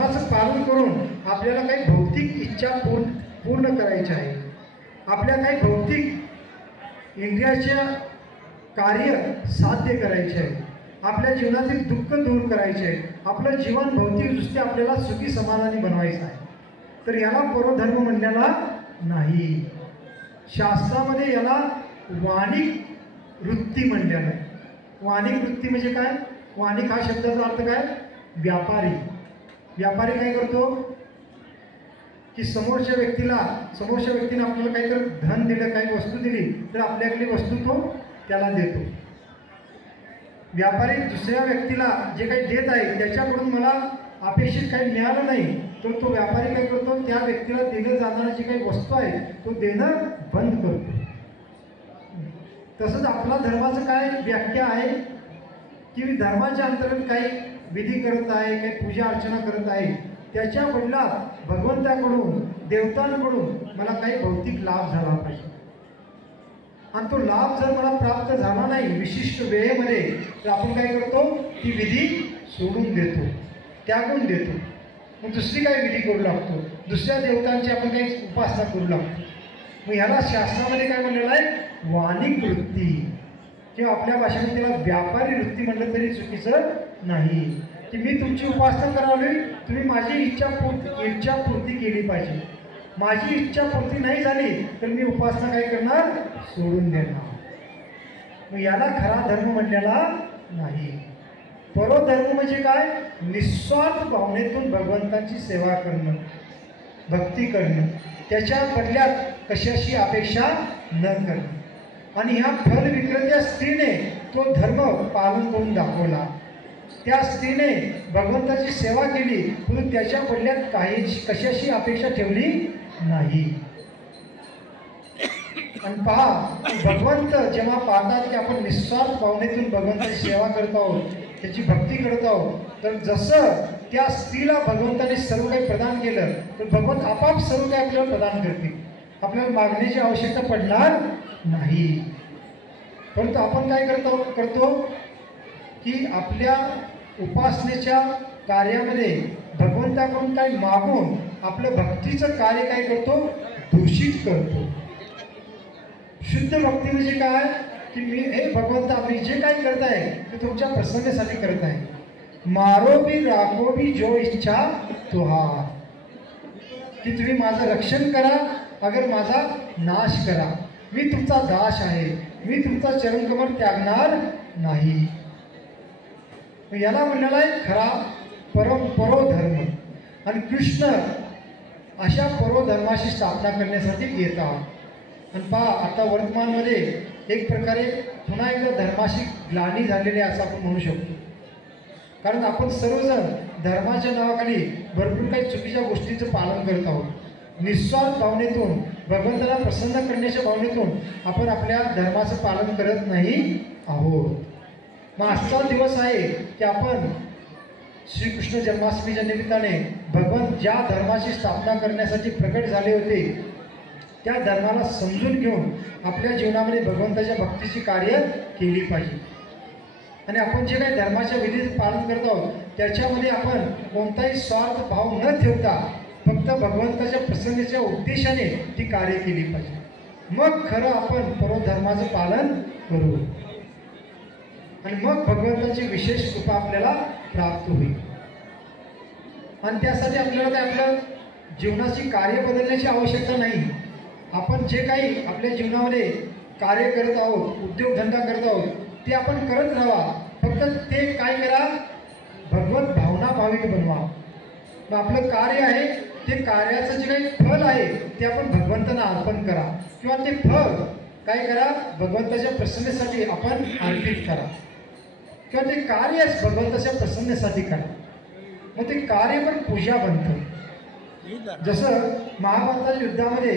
धर्माचं पालन करून आपल्याला काही भौतिक इच्छा पूर्ण करायच्या आहे, आपल्या काही भौतिक इंद्रियाच्या कार्य साध्य करायचे आहे, आपल्या जीवनातील दुःख दूर करायचे आहे, आपलं जीवन भौतिकदृष्ट्या आपल्याला सुखी समाधानी बनवायचं आहे. तर याला परोधर्म म्हणलेला नाही. शास्त्रामध्ये याला वाणिक वृत्ती म्हणलेलं आहे. वाणिक वृत्ती म्हणजे काय? वाणिक हा शब्दाचा अर्थ काय? व्यापारी. व्यापारी काय करतो की समोरच्या व्यक्तीने आपल्याला काहीतरी धन दिलं, काही वस्तू दिली तर आपल्याकडली वस्तू तो त्याला देतो. व्यापारी दुसऱ्या व्यक्तीला जे काही देत आहे त्याच्याकडून मला अपेक्षित काही मिळालं नाही तर तो व्यापारी काय करतो, त्या व्यक्तीला दिलं जाणारी जी काही वस्तू आहे तो देणं बंद करतो. तसंच आपला धर्माचं काय व्याख्या आहे की धर्माच्या अंतर्गत काही विधी करत आहे, काही पूजा अर्चना करत आहे, त्याच्या बदल्यात भगवंताकडून देवतांकडून मला काही भौतिक लाभ झाला पाहिजे. आणि तो लाभ जर मला प्राप्त झाला नाही विशिष्ट वेळेमध्ये तर आपण काय करतो, ती विधी सोडून देतो, त्यागून देतो. मग दुसरी काही विधी करू लागतो, दुसऱ्या देवतांची आपण काही उपासना करू लागतो. मग ह्याला शास्त्रामध्ये काय म्हणलेलं आहे? वाणिक वृत्ती, किंवा आपल्या भाषेमध्ये त्याला व्यापारी वृत्ती म्हणलं तरी चुकीचं नाही. की मी तुमची उपासना करावी, तुम्ही माझी इच्छापूर्ती केली पाहिजे. माझी इच्छापूर्ती नाही झाली तर मी उपासना काय करणार? सोडून देणार. मग याला खरा धर्म म्हणलेला नाही. परोधर्म म्हणजे काय? निस्वार्थ भावनेतून भगवंताची सेवा करणं, भक्ती करणं, त्याच्या बदल्यात कशाची अपेक्षा न करणं. आणि ह्या फल विक्रेत्या स्त्रीने तो धर्म पालन करून दाखवला. त्या स्त्रीने भगवंताची सेवा केली परंतु त्याच्या बदल्यात कशाची अपेक्षा ठेवली नाही. आणि पहा, भगवंत जेव्हा पाहतात की आपण निस्वार्थ भावनेतून भगवंताची सेवा करत आहोत, त्याची भक्ती करत आहोत, तर जसं त्या स्त्रीला भगवंताने सर्व काही प्रदान केलं तर भगवंत आपाप सर्व काही आपल्याला प्रदान करतील. आपल्याला मागण्याची आवश्यकता पडणार नाही. परंतु आपण काय करतो की आपल्या उपासनेच्या कार्यामध्ये भगवंताकडून काही मागून आपलं भक्तीचं कार्य काय करतो? दूषित करतो. शुद्ध भक्ती म्हणजे काय? की मी हे भगवंता मी जे काही करत आहे ते तुमच्या प्रसन्नतेसाठी करत आहे. मारो भी राखो भी जो इच्छा तुहार, की तुम्ही माझं रक्षण करा, अगर माझा नाश करा. मी तुमचा दास आहे, मी तुमचा चरणकमल त्यागणार नाही. याला म्हणलेला आहे खरा परोधर्म. आणि कृष्ण अशा परोधर्माची स्थापना करण्यासाठी येतात. आणि पहा, आता वर्तमानमध्ये एक प्रकारे पुन्हा एकदा धर्माशी ग्लानी झालेली आहे असं आपण म्हणू शकतो. कारण आपण सर्वजण धर्माच्या नावाखाली भरपूर काही चुकीच्या गोष्टींचं पालन करत आहोत. निस्वार्थ भावनेतून भगवंताला प्रसन्न करण्याच्या भावनेतून आपण आपल्या धर्माचं पालन करत नाही आहोत. मग आजचा दिवस आहे की आपण श्रीकृष्ण जन्माष्टमीच्या निमित्ताने भगवंत ज्या धर्माची स्थापना करण्यासाठी प्रकट झाले होते त्या धर्माला समजून घेऊन आपल्या जीवनामध्ये भगवंताच्या भक्तीची कार्य केली पाहिजे. आणि आपण जे काही धर्माच्या विधीचं पालन करत आहोत त्याच्यामध्ये आपण कोणताही स्वार्थ भाव न ठेवता फक्त भगवंताच्या प्रसन्नतेच्या उद्देशाने ती कार्य केली पाहिजे. मग खरं आपण परोधर्माचं पालन करू आणि मग भगवंताची विशेष कृपा आपल्याला प्राप्त होईल. आणि त्यासाठी आपल्याला काय आपलं जीवनाची कार्य बदलण्याची आवश्यकता नाही. आपण जे काही आपल्या जीवनामध्ये कार्य करत आहोत, उद्योगधंदा करत आहोत, ते आपण करत राहा. फक्त ते काय करा? भगवत भावना भाविक बनवा. मग आपलं कार्य आहे ते कार्याचं जे काही फल आहे ते आपण भगवंतांना अर्पण करा, किंवा ते फल काय करा? भगवंताच्या प्रसन्नतेसाठी आपण अर्पित करा, किंवा ते कार्यच भगवंताच्या प्रसन्नतेसाठी करा. मग ते कार्य पण पूजा बनतं. जसं महाभारताच्या युद्धामध्ये